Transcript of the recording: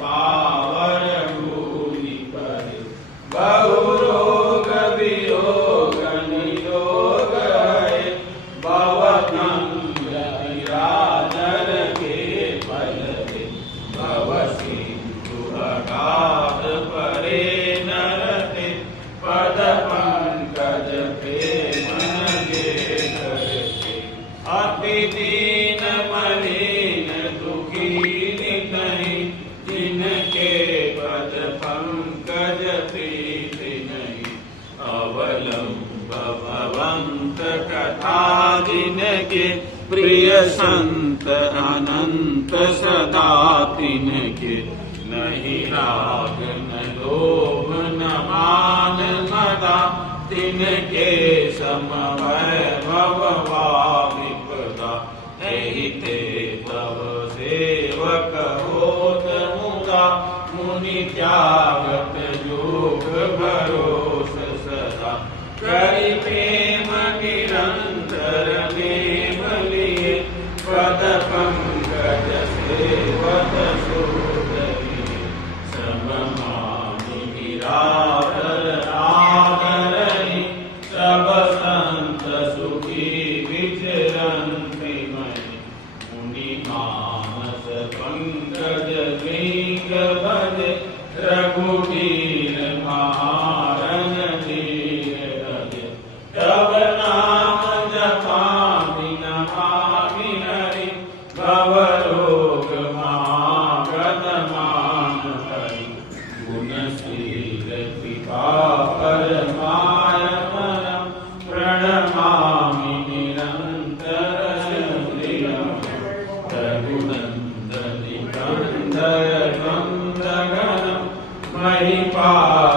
power भूमि पर बहु रोग वियोग निरोग है भवभंग विराजर के पद भव सिंधु अगाध परे नरते पद पंकज प्रेम गे करते अति दीन मलिन दुखी नहीं जिनके पद पंकज प्रीति नहीं अवलंब भवंत कथा जिनके प्रिय संत अनंत सदा तिनके नहीं राग न लोभ न मान मदा तिनके सम वैभव विपदा एहि ते तव सेवक होत मुदा मुनि त्यागत योग भरोस सदा करि प्रेम निरंतर नेम लिए पद पंकज सेवत सोदरी सममानि निरादर आदरहि सब संत सुखी विचरन्ति महि मुनि मानस पंकज लिंग भजे रघुवीर महारन धीर भजे तब नाम जपामि नमामि हरि भवरोग महागत मान हरि गुणशील कृपा परमाय परम प्रणमामि निरंतर श्रियम् रघुनंदनि कंदय कंदघनम् महिपाल